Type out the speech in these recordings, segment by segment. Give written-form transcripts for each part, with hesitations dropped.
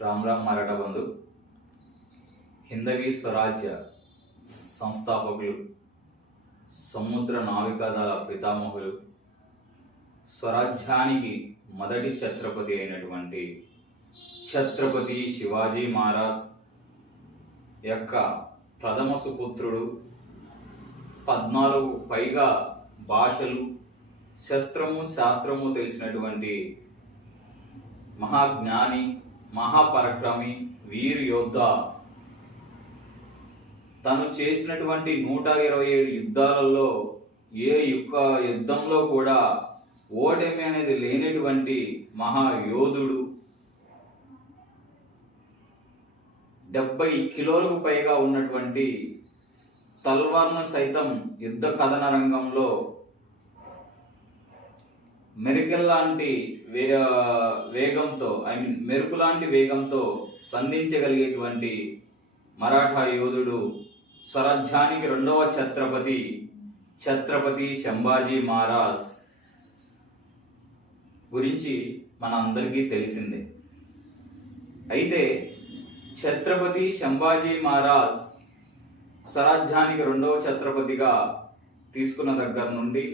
राम राम मराठा बंधु हिंदवी स्वराज्य संस्थापकुलु समुद्र नाविकादళ पितामहुलु स्वराज्यानिकी మొదటి ఛత్రపతి అయినటువంటి ఛత్రపతి శివాజీ మహారాజ్ యొక్క ప్రథమ సుపుత్రుడు 14 పైగా భాషలు శస్త్రము శాస్త్రము తెలిసినటువంటి మహాజ్ఞాని మహాపరక్రమి వీరు యోద్ధ తను చేసినటువంటి 127 యుద్ధాలలో ఏ యుద్ధంలో కూడా ఓటమి అనేది లేనటువంటి మహాయోధుడు 70 కిలోలకు పైగా ఉన్నటువంటి తల్వార్ను సైతం యుద్ధ కథన రంగంలో మెరుపులాంటి వేగంతో మెరుపులాంటి వేగంతో సంధించగలిగేటువంటి మరాఠా యోధుడు స్వరాజ్యానికి రెండవ ఛత్రపతి సంభాజీ మహారాజ్ గురించి మన అందరికీ తెలిసిందే. అయితే ఛత్రపతి సంభాజీ మహారాజ్ స్వరాజ్యానికి రెండవ ఛత్రపతిగా తీసుకున్న దగ్గర నుండి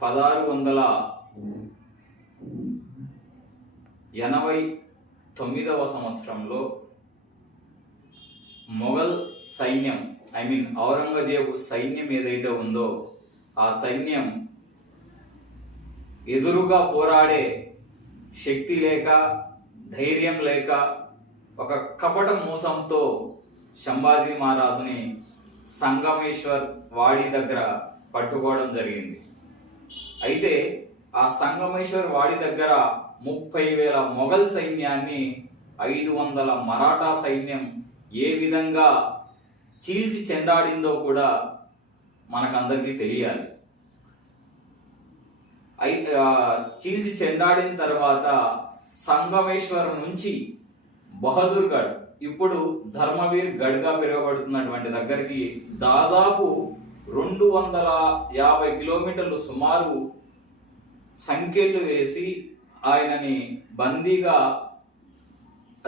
1689వ సంవత్సరంలో మొఘల్ సైన్యం ఔరంగజేబు సైన్యం ఏదైతే ఉందో ఆ సైన్యం ఎదురుగా పోరాడే శక్తి లేక ధైర్యం లేక ఒక కపట మోసంతో సంభాజీ మహారాజుని సంగమేశ్వర్ వాడి దగ్గర పట్టుకోవడం జరిగింది. అయితే ఆ సంగమేశ్వర్ వాడి దగ్గర 30,000 మొఘల్ సైన్యాన్ని 500 మరాఠా సైన్యం ఏ విధంగా చీల్చి చెండాడిందో కూడా మనకందరికీ తెలియాలి. చీల్చి చెండాడిన తర్వాత సంగమేశ్వరం నుంచి బహదూర్ గఢ్, ఇప్పుడు ధర్మవీర్ గఢ్గా పిలువబడుతున్నటువంటి దగ్గరికి దాదాపు 250 కిలోమీటర్లు సుమారు సంఖ్యలు వేసి ఆయనని బందీగా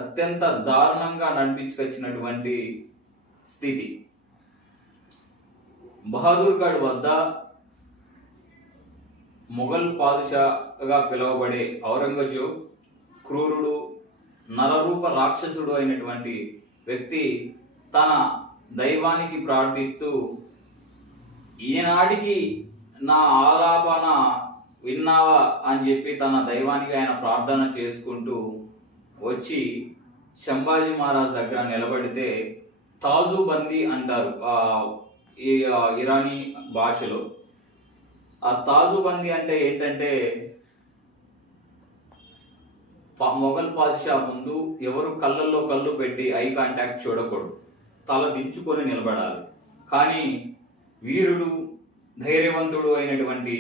అత్యంత దారుణంగా నడిపించుకొచ్చినటువంటి స్థితి. బహదూర్ గఢ్ వద్ద మొఘల్ పాదుషాగా పిలువబడే ఔరంగజేబ్ క్రూరుడు నరరూప రాక్షసుడు అయినటువంటి వ్యక్తి తన దైవానికి ప్రార్థిస్తూ ఈనాటికి నా ఆలాపన విన్నావా అని చెప్పి తన దైవానికి ఆయన ప్రార్థన చేసుకుంటూ వచ్చి సంభాజీ మహారాజ్ దగ్గర నిలబడితే తాజుబందీ అంటారు ఈ ఇరానీ భాషలో. ఆ తాజుబందీ అంటే ఏంటంటే మొఘల్ పాదుషా ముందు ఎవరు కళ్ళల్లో కళ్ళు పెట్టి ఐ కాంటాక్ట్ చూడకూడదు, తల దించుకొని నిలబడాలి. కానీ వీరుడు ధైర్యవంతుడు అయినటువంటి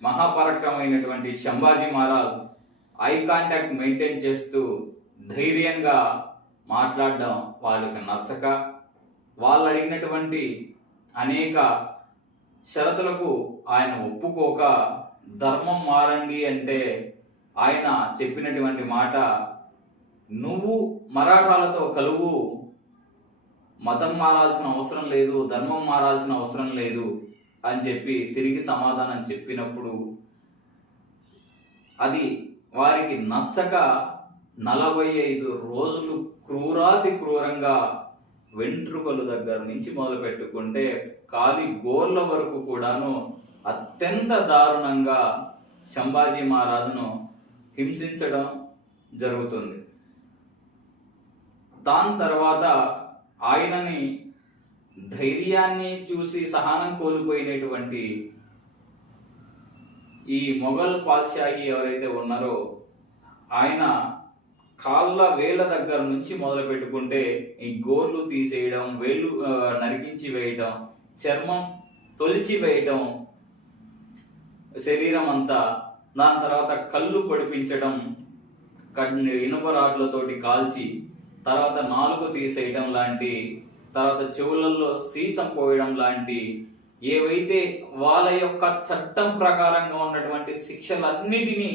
మహాపరాక్రమైనటువంటి Sambhaji Maharaj eye contact maintain చేస్తూ ధైర్యంగా మాట్లాడడం వాళ్ళకి నచ్చక వాళ్ళు అడిగినటువంటి అనేక షరతులకు ఆయన ఒప్పుకోక ధర్మం మారండి అంటే ఆయన చెప్పినటువంటి మాట, నువ్వు మరాఠాలతో కలువు, మతం మారాల్సిన అవసరం లేదు, ధర్మం మారాల్సిన అవసరం లేదు అని చెప్పి తిరిగి సమాధానం చెప్పినప్పుడు అది వారికి నచ్చక 45 రోజులు క్రూరాతి క్రూరంగా వెంట్రుకల దగ్గర నుంచి మొదలు పెట్టుకుంటే కాలి గోర్ల వరకు కూడాను అత్యంత దారుణంగా సంభాజీ మహారాజును హింసించడం జరుగుతుంది. దాని తర్వాత ఆయనని ధైర్యాన్ని చూసి సహనం కోల్పోయినటువంటి ఈ మొఘల్ పాద్షాహి ఎవరైతే ఉన్నారో ఆయన కాళ్ళ వేళ్ళ దగ్గర నుంచి మొదలు పెట్టుకుంటే ఈ గోర్లు తీసేయడం, వేళ్ళు నరికించి వేయటం, చర్మం తొలిచి వేయటం, శరీరం అంతా, దాని తర్వాత కళ్ళు పొడిపించడం, ఇనుప రాడ్లతోటి కాల్చి, తర్వాత నాలుగు తీసేయడం లాంటి, తర్వాత చెవులలో సీసం పోయడం లాంటి ఏవైతే వాళ్ళ యొక్క చట్టం ప్రకారంగా ఉన్నటువంటి శిక్షలన్నిటినీ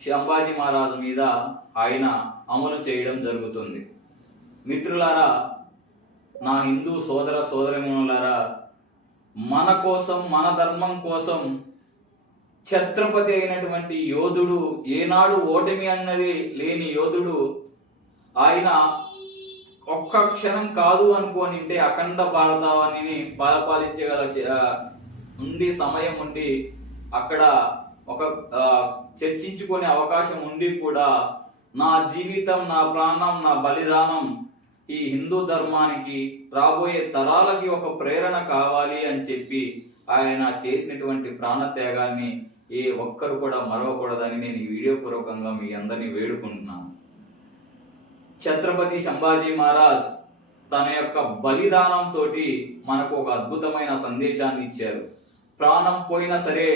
సంభాజీ మహారాజు మీద ఆయన అమలు చేయడం జరుగుతుంది. మిత్రులారా, నా హిందూ సోదర సోదరిమణులారా, మన కోసం, మన ధర్మం కోసం ఛత్రపతి అయినటువంటి యోధుడు, ఏనాడు ఓటమి అన్నది లేని యోధుడు, ఆయన ఒక్క క్షణం కాదు అనుకోనింటే అఖండ భారతావనిని పరిపాలించగల సమయం ఉండి అక్కడ ఒక చర్చించుకునే అవకాశం ఉండి కూడా నా జీవితం, నా ప్రాణం, నా బలిదానం ఈ హిందూ ధర్మానికి, రాబోయే తరాలకి ఒక ప్రేరణ కావాలి అని చెప్పి ఆయన చేసినటువంటి ప్రాణత్యాగాన్ని ఏ ఒక్కరు కూడా మరవకూడదని నేను ఈ వీడియో పూర్వకంగా మీ అందరినీ వేడుకుంటున్నాను. ఛత్రపతి సంభాజీ మహారాజ్ తన యొక్క బలిదానంతో మనకు ఒక అద్భుతమైన సందేశాన్ని ఇచ్చారు. ప్రాణం పోయినా సరే,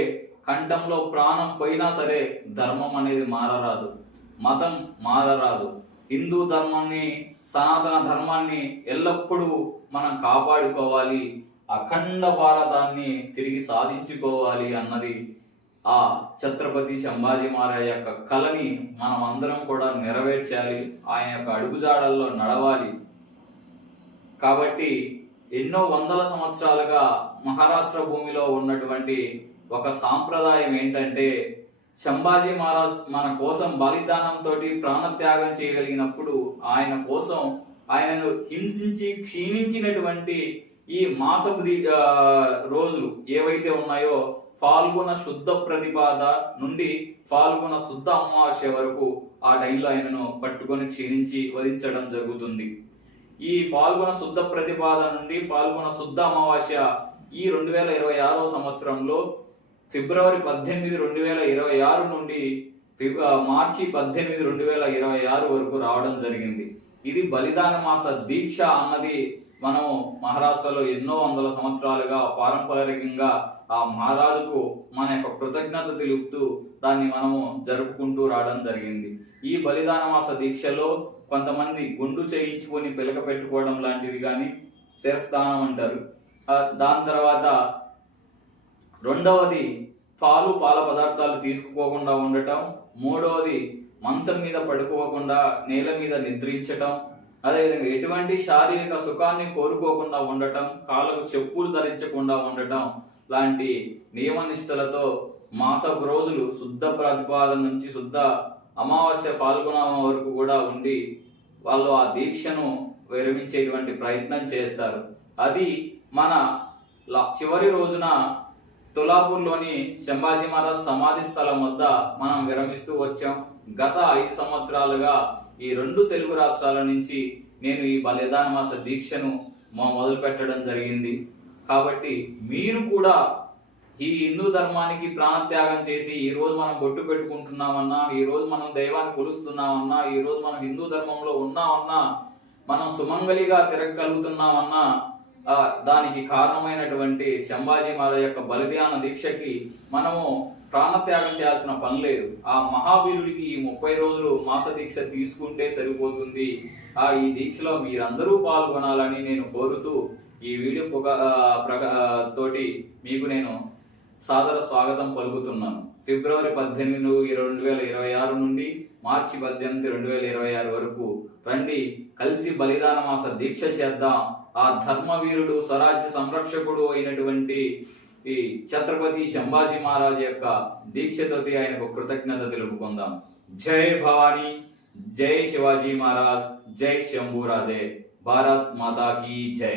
కంఠంలో ప్రాణం పోయినా సరే ధర్మం అనేది మారరాదు, మతం మారరాదు. హిందూ ధర్మాన్ని, సనాతన ధర్మాన్ని ఎల్లప్పుడూ మనం కాపాడుకోవాలి, అఖండ భారతాన్ని తిరిగి సాధించుకోవాలి అన్నది ఆ ఛత్రపతి సంభాజీ మహారాజ్ యొక్క కళని మనం అందరం కూడా నెరవేర్చాలి, ఆయన యొక్క అడుగుజాడల్లో నడవాలి. కాబట్టి ఎన్నో వందల సంవత్సరాలుగా మహారాష్ట్ర భూమిలో ఉన్నటువంటి ఒక సాంప్రదాయం ఏంటంటే, సంభాజీ మహారాజ్ మన కోసం బలిదానంతో ప్రాణత్యాగం చేయగలిగినప్పుడు ఆయన కోసం ఆయనను హింసించి క్షీణించినటువంటి ఈ మాసపు రోజులు ఏవైతే ఉన్నాయో, ఫాల్గుణ శుద్ధ ప్రతిపాద నుండి ఫాల్గుణ శుద్ధ అమావాస్య వరకు ఆ టైంలో ఆయనను పట్టుకొని క్షీణించి వధించడం జరుగుతుంది. ఈ ఫాల్గుణ శుద్ధ ప్రతిపాద నుండి ఫాల్గుణ శుద్ధ అమావాస్య ఈ 2026 సంవత్సరంలో ఫిబ్రవరి 18, 2026 నుండి మార్చి 18, 2026 వరకు రావడం జరిగింది. ఇది బలిదాన మాస దీక్ష అన్నది మనం మహారాష్ట్రలో ఎన్నో వందల సంవత్సరాలుగా పారంపరికంగా ఆ మహారాజుకు మన యొక్క కృతజ్ఞత తెలుపుతూ దాన్ని మనము జరుపుకుంటూ రావడం జరిగింది. ఈ బలిదాన మాస దీక్షలో కొంతమంది గుండు చేయించుకొని పిలక పెట్టుకోవడం లాంటిది కానీ శిరస్థానం అంటారు. దాని తర్వాత రెండవది పాల పదార్థాలు తీసుకోకుండా ఉండటం. మూడవది మంచం మీద పడుకోకుండా నేల మీద నిద్రించటం. అదేవిధంగా ఎటువంటి శారీరక సుఖాన్ని కోరుకోకుండా ఉండటం, కాళ్ళకు చెప్పులు ధరించకుండా ఉండటం లాంటి నియమనిష్టలతో మాసపు రోజులు శుద్ధ ప్రతిపాదన నుంచి శుద్ధ అమావాస్య ఫాల్గుణ వరకు కూడా ఉండి వాళ్ళు ఆ దీక్షను విరమించేటువంటి ప్రయత్నం చేస్తారు. అది మన చివరి రోజున తులాపూర్లోని సంభాజీ మహారాజ్ సమాధి స్థలం వద్ద మనం విరమిస్తూ వచ్చాం. గత 5 సంవత్సరాలుగా ఈ 2 తెలుగు రాష్ట్రాల నుంచి నేను ఈ బలిదాన మాస దీక్షను మొదలు పెట్టడం జరిగింది. కాబట్టి మీరు కూడా ఈ హిందూ ధర్మానికి ప్రాణత్యాగం చేసి ఈ రోజు మనం బొట్టు పెట్టుకుంటున్నామన్నా, ఈ రోజు మనం దైవాన్ని కొలుస్తున్నామన్నా, ఈ రోజు మనం హిందూ ధర్మంలో ఉన్నామన్నా, మనం సుమంగళిగా తిరగలుగుతున్నామన్నా, దానికి కారణమైనటువంటి సంభాజీ మహారాజ్ యొక్క బలిదాన దీక్షకి మనము ప్రాణత్యాగం చేయాల్సిన పని లేదు. ఆ మహావీరుడికి ఈ 30 రోజులు మాస దీక్ష తీసుకుంటే సరిపోతుంది. ఈ దీక్షలో మీరందరూ పాల్గొనాలని నేను కోరుతూ ఈ వీడియో తోటి మీకు నేను సాదర స్వాగతం పలుకుతున్నాను. ఫిబ్రవరి 18, 2026 నుండి మార్చి 18, 2026 వరకు రండి, కలిసి బలిదాన మాస దీక్ష చేద్దాం. ఆ ధర్మవీరుడు, స్వరాజ్య సంరక్షకుడు అయినటువంటి ఈ ఛత్రపతి సంభాజీ మహారాజ్ యొక్క దీక్షతోటి ఆయనకు కృతజ్ఞత తెలుపుకుందాం. జై భవానీ, జై శివాజీ మహారాజ్, జై శంభూరాజే, భారత్ మాతా కీ జై.